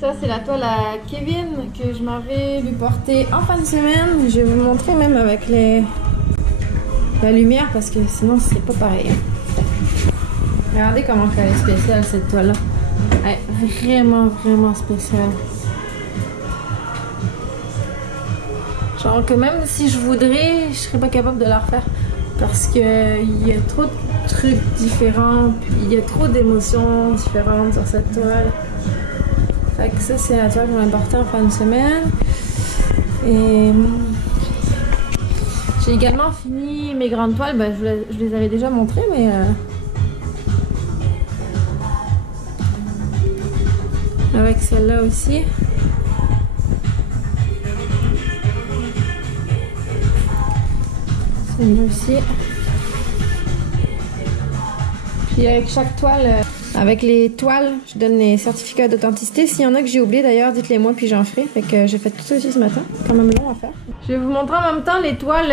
Ça, c'est la toile à Kevin que je m'avais vu porter en fin de semaine. Je vais vous montrer même avec la lumière parce que sinon, c'est pas pareil. Regardez comment elle est spéciale, cette toile-là. Elle est vraiment, vraiment spéciale. Genre que même si je voudrais, je serais pas capable de la refaire. Parce qu'il y a trop de trucs différents, puis il y a trop d'émotions différentes sur cette toile. Fait que ça, c'est la toile qu'on a portée en fin de semaine. Et j'ai également fini mes grandes toiles. Ben, je les avais déjà montrées, mais avec celle-là aussi. Celle-là aussi. Puis avec chaque toile, avec les toiles, je donne les certificats d'authenticité. S'il y en a que j'ai oublié d'ailleurs, dites-les moi puis j'en ferai. Fait que j'ai fait tout ça aussi ce matin. Quand même long à faire. Je vais vous montrer en même temps les toiles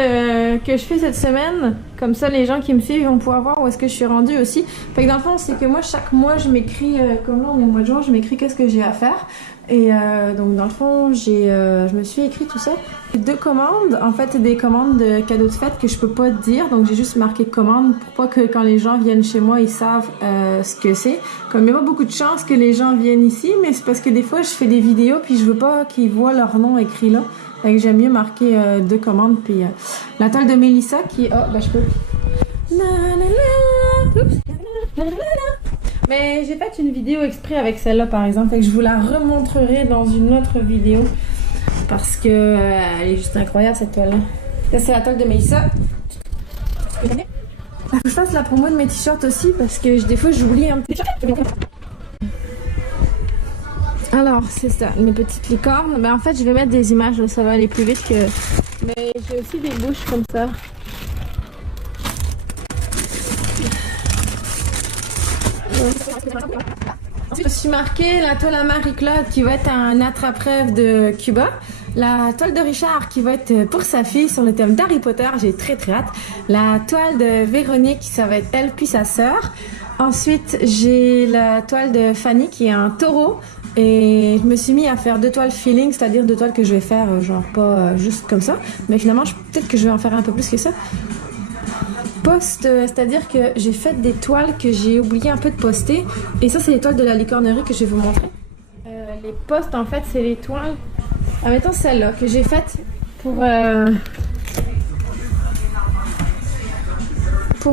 que je fais cette semaine. Comme ça, les gens qui me suivent vont pouvoir voir où est-ce que je suis rendue aussi. Fait que dans le fond, c'est que moi, chaque mois, je m'écris, comme là, on est au mois de juin, je m'écris qu'est-ce que j'ai à faire. Et donc, dans le fond, je me suis écrit tout ça. 2 commandes, en fait, des commandes de cadeaux de fête que je peux pas dire. Donc, j'ai juste marqué commande pour pas que quand les gens viennent chez moi, ils savent ce que c'est. Comme il n'y a pas beaucoup de chances que les gens viennent ici, mais c'est parce que des fois, je fais des vidéos puis je veux pas qu'ils voient leur nom écrit là. Fait que j'aime mieux marquer 2 commandes. Puis la toile de Mélissa qui est... Oh, ben je peux... Mais j'ai fait une vidéo exprès avec celle-là par exemple. Fait que je vous la remontrerai dans une autre vidéo. Parce que elle est juste incroyable cette toile-là. Là, c'est la toile de Mélissa. Faut que je fasse la promo de mes t-shirts aussi parce que des fois j'oublie un petit... Alors, c'est ça, mes petites licornes. Ben, en fait, je vais mettre des images, là, ça va aller plus vite que... Mais j'ai aussi des bouches comme ça. Je me suis marqué la toile à Marie-Claude qui va être un attrape-rêve de Cuba. La toile de Richard qui va être pour sa fille sur le thème d'Harry Potter, j'ai très hâte. La toile de Véronique, ça va être elle puis sa sœur. Ensuite, j'ai la toile de Fanny qui est un taureau. Et je me suis mis à faire 2 toiles feeling, c'est-à-dire 2 toiles que je vais faire genre pas juste comme ça. Mais finalement, peut-être que je vais en faire un peu plus que ça. Post, c'est-à-dire que j'ai fait des toiles que j'ai oublié un peu de poster. Et ça, c'est les toiles de la licornerie que je vais vous montrer. Les posts, en fait, c'est les toiles... Admettons celle-là que j'ai faite pour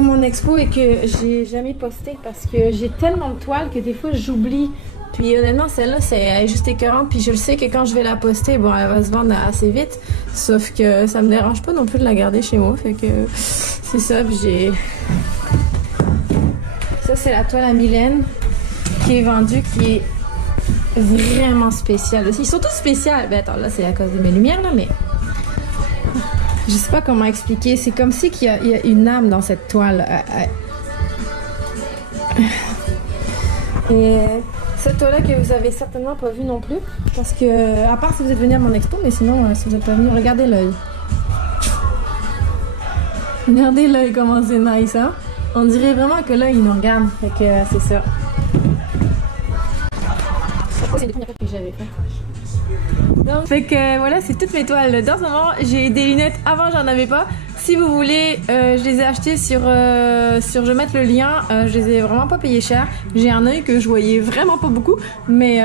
mon expo et que j'ai jamais posté parce que j'ai tellement de toiles que des fois j'oublie. Puis honnêtement, celle-là, elle est juste écœurante. Puis je le sais que quand je vais la poster, bon, elle va se vendre assez vite. Sauf que ça me dérange pas non plus de la garder chez moi. Fait que c'est ça. Puis j'ai... Ça, c'est la toile à Mylène qui est vendue, qui est vraiment spéciale aussi. Ils sont tous spéciales. Ben attends, là, c'est à cause de mes lumières, là, mais... Je sais pas comment expliquer. C'est comme si il y a une âme dans cette toile. Et... Cette toile-là que vous avez certainement pas vue non plus. Parce que, à part si vous êtes venu à mon expo, mais sinon, si vous n'êtes pas venu, regardez l'œil. Regardez l'œil, comment c'est nice, hein? On dirait vraiment que l'œil, il nous regarde. Fait que c'est ça. C'est les premières que j'avais fait. Donc, fait que voilà, c'est toutes mes toiles. Dans ce moment, j'ai des lunettes. Avant, j'en avais pas. Si vous voulez, je les ai achetées sur je vais mettre le lien. Je les ai vraiment pas payées cher. J'ai un œil que je voyais vraiment pas beaucoup, mais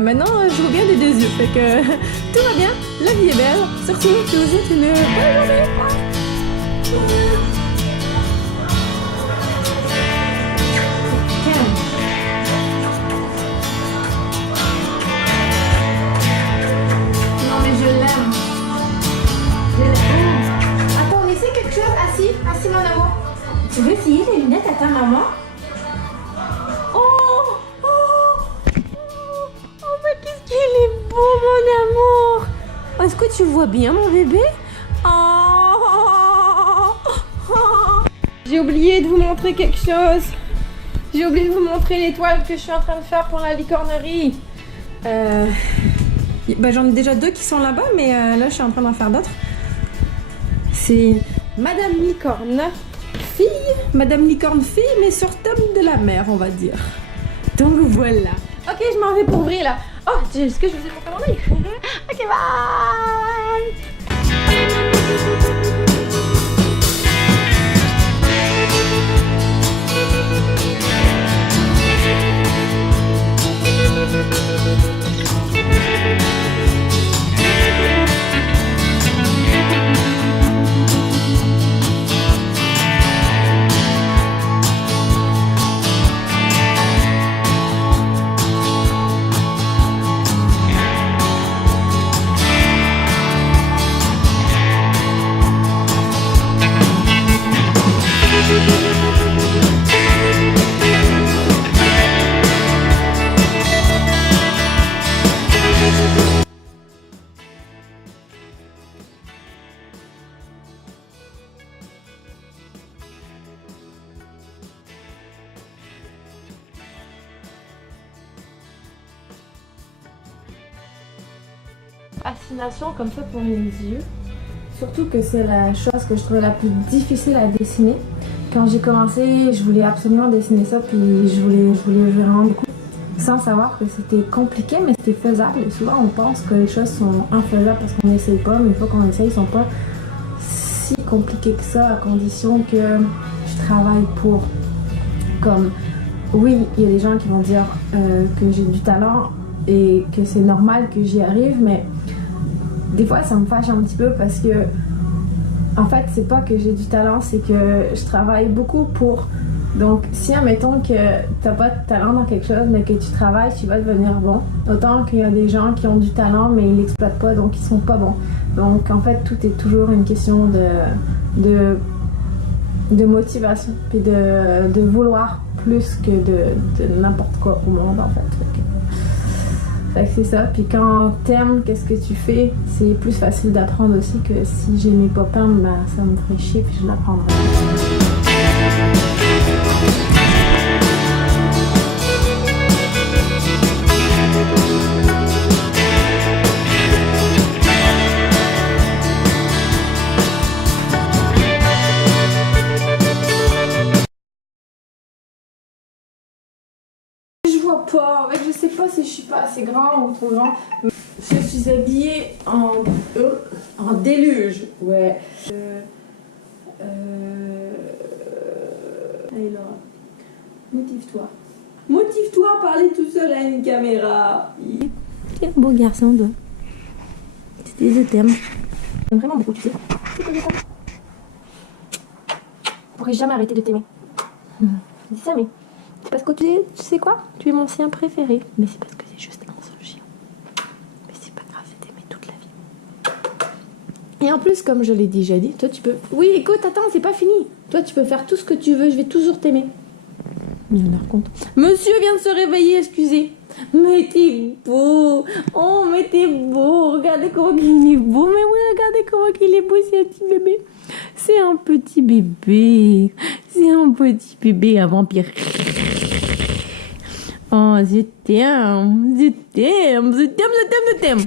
maintenant je vois bien des 2 yeux. Fait que tout va bien, la vie est belle. Surtout, je vous souhaite une belle journée. Non mais je l'aime. Assis mon amour. Tu veux essayer les lunettes à ta maman? Oh, mais qu'est-ce qu'il est beau mon amour. Est-ce que tu vois bien mon bébé? J'ai oublié de vous montrer quelque chose. J'ai oublié de vous montrer les toiles que je suis en train de faire pour la licornerie. J'en ai déjà 2 qui sont là-bas, mais là je suis en train d'en faire d'autres. C'est Madame Licorne fille, mais sur thème de la mer, on va dire. Donc voilà. Ok, je m'en vais pour ouvrir là. Oh, est-ce que je vous ai pas commandé? Ok, bye! Fascination comme ça pour les yeux. Surtout que c'est la chose que je trouvais la plus difficile à dessiner. Quand j'ai commencé, je voulais absolument dessiner ça, puis je voulais vraiment beaucoup. Sans savoir que c'était compliqué, mais c'était faisable. Et souvent, on pense que les choses sont infaisables parce qu'on n'essaye pas, mais une fois qu'on essaye, ils sont pas si compliqués que ça, à condition que je travaille pour. Comme, oui, il y a des gens qui vont dire que j'ai du talent et que c'est normal que j'y arrive, mais des fois ça me fâche un petit peu parce que en fait c'est pas que j'ai du talent, c'est que je travaille beaucoup pour. Donc si admettons que t'as pas de talent dans quelque chose mais que tu travailles, tu vas devenir bon. Autant qu'il y a des gens qui ont du talent mais ils l'exploitent pas, donc ils sont pas bons. Donc en fait tout est toujours une question de motivation puis de vouloir plus que de n'importe quoi au monde en fait. Fait que c'est ça. Puis quand t'aimes qu'est-ce que tu fais, c'est plus facile d'apprendre aussi que si j'aimais pas peindre, ben, ça me ferait chier puis je l'apprendrais. Pas, je sais pas si je suis pas assez grand ou trop grand. Je suis habillée en déluge. Ouais. Allez Laura, motive-toi. Motive-toi à parler tout seul à une caméra. Quel beau garçon, toi. Je t'aime. J'aime vraiment beaucoup, tu sais. Tu connais pas. Je pourrais jamais arrêter de t'aimer. Je dis ça, mais c'est parce que tu sais quoi? Tu es mon chien préféré. Mais c'est parce que c'est juste un seul chien. Mais c'est pas grave, je vais t'aimer toute la vie. Et en plus, comme je l'ai déjà dit, toi tu peux... Oui, écoute, attends, c'est pas fini. Toi tu peux faire tout ce que tu veux, je vais toujours t'aimer. Il en a l'air content. Monsieur vient de se réveiller, excusez. Mais t'es beau. Oh, mais t'es beau. Regardez comment il est beau. Mais oui, regardez comment il est beau, c'est un petit bébé. C'est un petit bébé. C'est un petit bébé, un vampire. Oh, je t'aime. Je t'aime. Je t'aime, je t'aime, je t'aime.